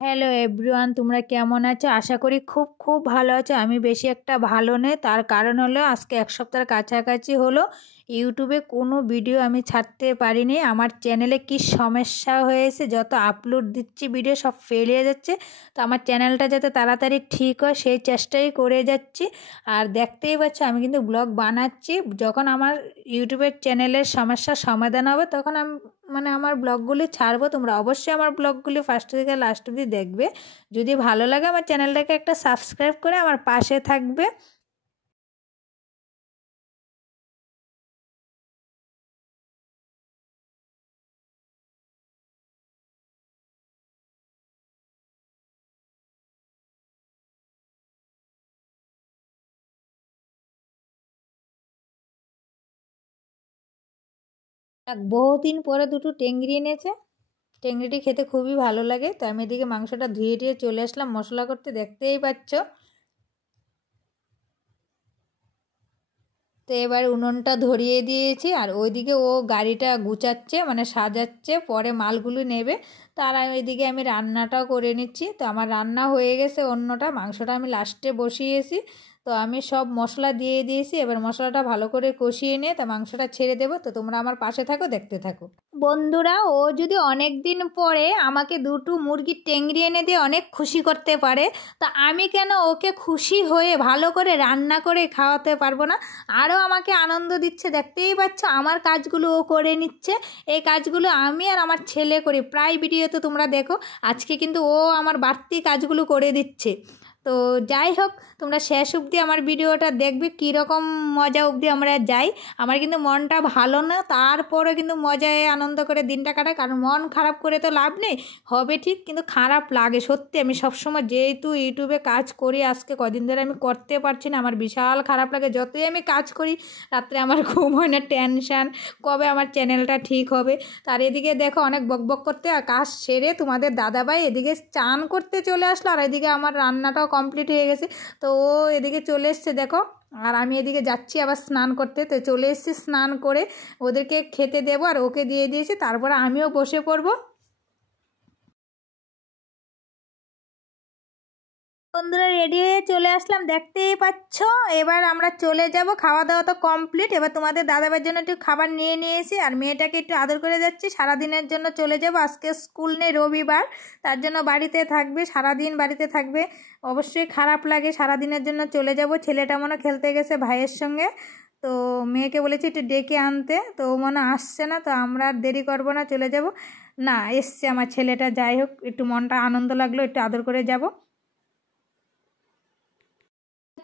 Hello everyone, তোমরা কেমন আছো? আশা করি খুব খুব ভালো আছো। আমি বেশি একটা ভালো নেই, তার কারণ হলো আজকে এক সপ্তাহের কাছাকাছি হলো ইউটিউবে কোনো ভিডিও আমি ছাড়তে পারিনি। আমার চ্যানেলে কি সমস্যা হয়েছে, যত আপলোড দিচ্ছি ভিডিও সব ফেল হয়ে যাচ্ছে। তো আমার চ্যানেলটা যাতে তাড়াতাড়ি ঠিক হয় সেই চেষ্টাই করে যাচ্ছি। আর দেখতেই পাচ্ছ আমি কিন্তু ব্লগ বানাচ্ছি। যখন আমার ইউটিউবের চ্যানেলের সমস্যার সমাধান হবে তখন আমি আমার ব্লগগুলি ছাড়বো। তোমরা অবশ্যই আমার ব্লগগুলি ফার্স্ট থেকে লাস্ট অবধি দেখবে। যদি ভালো লাগে আমার চ্যানেলটাকে একটা সাবস্ক্রাইব করে আমার পাশে থাকবে। বহুদিন পরে দুটো টেংরি এনেছে। টেংরিটি খেতে খুবই ভালো লাগে। তো আমি এদিকে মাংসটা ধুয়ে দিয়ে চলে আসলাম মশলা করতে, দেখতেই পাচ্ছ। তো এবার উনুনটা ধরিয়ে দিয়েছি, আর ওইদিকে ও গাড়িটা গুছাচ্ছে, সাজাচ্ছে, পরে মালগুলো নেবে। তার ওইদিকে আমি রান্নাটাও করে নিচ্ছি। তো আমার রান্না হয়ে গেছে, অন্যটা মাংসটা আমি লাস্টে বসিয়েছি। তো আমি সব মশলা দিয়ে দিয়েছি, এবার মশলাটা ভালো করে কষিয়ে নিয়ে তা মাংসটা ছেড়ে দেবো। তো তোমরা আমার পাশে থাকো, দেখতে থাকো। বন্ধুরা, ও যদি অনেক দিন পরে আমাকে দুটো মুরগির টেংরি এনে দিয়ে অনেক খুশি করতে পারে, তা আমি কেন ওকে খুশি হয়ে ভালো করে রান্না করে খাওয়াতে পারবো না? আরও আমাকে আনন্দ দিচ্ছে, দেখতেই পাচ্ছ। আমার কাজগুলো ও করে নিচ্ছে। এই কাজগুলো আমি আর আমার ছেলে করি, প্রায় ভিডিওতে তোমরা দেখো। আজকে কিন্তু ও আমার বাড়তি কাজগুলো করে দিচ্ছে। তো যাই হোক, তোমরা শেষ অবধি আমার ভিডিওটা দেখবে, কীরকম মজা অবধি আমরা যাই। আমার কিন্তু মনটা ভালো না, তারপরে কিন্তু মজায় আনন্দ করে দিনটা কাটাই। কারণ মন খারাপ করে তো লাভ নেই, হবে ঠিক কিন্তু খারাপ লাগে সত্যি। আমি সবসময় যেহেতু ইউটিউবে কাজ করি, আজকে কদিন ধরে আমি করতে পারছি না, আমার বিশাল খারাপ লাগে। যতই আমি কাজ করি রাত্রে আমার ঘুম হয় না, টেনশান কবে আমার চ্যানেলটা ঠিক হবে। তার এদিকে দেখো অনেক বকবক করতে আর কাজ সেরে তোমাদের দাদাভাই এদিকে চান করতে চলে আসলো, আর এদিকে আমার রান্নাটাও কমপ্লিট হয়ে গেছে। তো ও এদিকে চলে এসছে দেখো, আর আমি এদিকে যাচ্ছি আবার স্নান করতে। তো চলে এসেছি স্নান করে, ওদেরকে খেতে দেবো আর ওকে দিয়ে দিয়েছি, তারপরে আমিও বসে পড়বো। বন্ধুরা, রেডি হয়ে চলে আসলাম, দেখতেই পাচ্ছ। এবার আমরা চলে যাব, খাওয়া দাওয়া তো কমপ্লিট। এবার তোমাদের দাদাভাইয়ের জন্য একটু খাবার নিয়ে নিয়েছি, আর মেয়েটাকে একটু আদর করে যাচ্ছি। সারাদিনের জন্য চলে যাব, আজকে স্কুল নেই, রবিবার, তার জন্য বাড়িতে থাকবে, সারাদিন বাড়িতে থাকবে। অবশ্যই খারাপ লাগে, সারাদিনের জন্য চলে যাব। ছেলেটা মনে খেলতে গেছে ভাইয়ের সঙ্গে। তো মেয়েকে বলেছি একটু ডেকে আনতে, তো ও মনে আসছে না। তো আমরা আর দেরি করবো না, চলে যাব। না, এসছে আমার ছেলেটা, যাই হোক একটু মনটা আনন্দ লাগলো, একটু আদর করে যাব।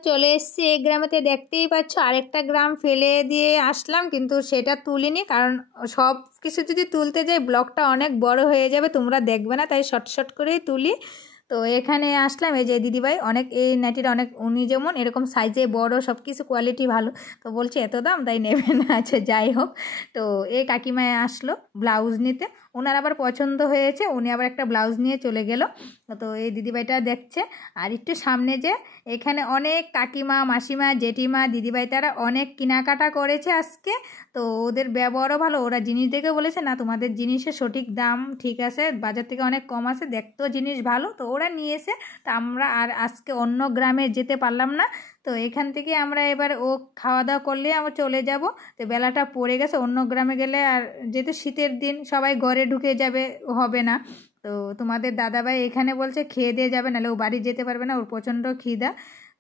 চলে এসেছি এই গ্রামেতে, দেখতেই পাচ্ছ। আরেকটা গ্রাম ফেলে দিয়ে আসলাম, কিন্তু সেটা তুলিনি, কারণ সব কিছু যদি তুলতে যাই ব্লগটা অনেক বড় হয়ে যাবে, তোমরা দেখবে না, তাই শর্ট শর্ট করেই তুলি। তো এখানে আসলাম, এই যে দিদিভাই অনেক, এই নাইটির অনেক, উনি যেমন এরকম সাইজে বড়, সব কিছু কোয়ালিটি ভালো। তো বলছে এত দাম, তাই নেবে না। আচ্ছা যাই হোক, তো এই কাকিমায় আসলো ব্লাউজ নিতে। ওনার আবার পছন্দ হয়েছে, উনি আবার একটা ব্লাউজ নিয়ে চলে গেল। তো এই দিদিভাইটা দেখছে। আর একটু সামনে যে এখানে অনেক কাকিমা, মাসিমা, জেঠিমা, দিদিভাই তারা অনেক কেনাকাটা করেছে আজকে। তো ওদের ব্যবহারও ভালো, ওরা জিনিস দেখে বলেছে না তোমাদের জিনিসের সঠিক দাম ঠিক আছে, বাজার থেকে অনেক কম আছে, দেখতেও জিনিস ভালো। তো ওরা নিয়েছে। তা আমরা আর আজকে অন্য গ্রামে যেতে পারলাম না। তো এখান থেকে আমরা এবার ও খাওয়া দাওয়া করলে আমরা চলে যাব। তো বেলাটা পড়ে গেছে, অন্য গ্রামে গেলে আর যেহেতু শীতের দিন সবাই ঘরে ঢুকে যাবে, হবে না। তো তোমাদের দাদাভাই এখানে বলছে খেয়ে দিয়ে যাবে, নাহলে ও বাড়ি যেতে পারবে না, ওর প্রচণ্ড খিদা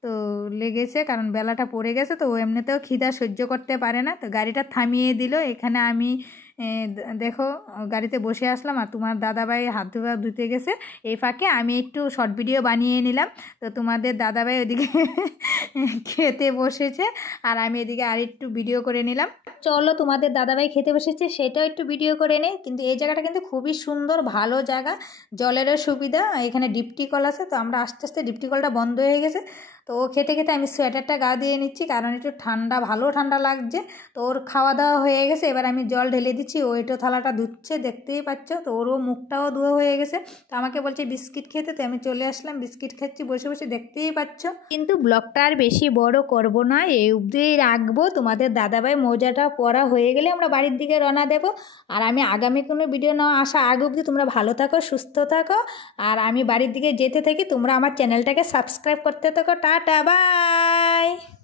তো লেগেছে, কারণ বেলাটা পড়ে গেছে। তো ও এমনিতেও খিদা সহ্য করতে পারে না। তো গাড়িটা থামিয়ে দিল এখানে। আমি দেখো গাড়িতে বসে আসলাম, আর তোমার দাদাভাই হাত ধুতে গেছে। এই ফাঁকে আমি একটু শর্ট ভিডিও বানিয়ে নিলাম। তো তোমাদের দাদাভাই ওদিকে খেতে বসেছে, আর আমি এদিকে আর একটু ভিডিও করে নিলাম। চলো, তোমাদের দাদাভাই খেতে বসেছে সেটাও একটু ভিডিও করে নেই। কিন্তু এই জায়গাটা কিন্তু খুবই সুন্দর, ভালো জায়গা, জলেরও সুবিধা, এখানে ডিপটি কল আছে। তো আমরা আস্তে আস্তে, ডিপটি কলটা বন্ধ হয়ে গেছে, তো ও খেতে খেতে আমি সোয়েটারটা গা দিয়ে নিচ্ছি, কারণ একটু ঠান্ডা, ভালো ঠান্ডা লাগছে। তো ওর খাওয়া দাওয়া হয়ে গেছে, এবার আমি জল ঢেলে দিচ্ছি। ওইটো থালাটা ধুচ্ছে, দেখতেই পাচ্ছ। তো ওরও মুখটাও ধোয়া হয়ে গেছে। তো আমাকে বলছে বিস্কিট খেতে, তো আমি চলে আসলাম, বিস্কিট খাচ্ছি বসে বসে, দেখতেই পাচ্ছ। কিন্তু ব্লগটা আর বেশি বড় করব না, এই অবধিই রাখবো। তোমাদের দাদাভাই মোজাটা পরা হয়ে গেলে আমরা বাড়ির দিকে রওনা দেবো। আর আমি আগামী কোনো ভিডিও না আসা আগে অবধি তোমরা ভালো থাকো, সুস্থ থাকো, আর আমি বাড়ির দিকে যেতে থাকি। তোমরা আমার চ্যানেলটাকে সাবস্ক্রাইব করতে থাকো। Tata, by.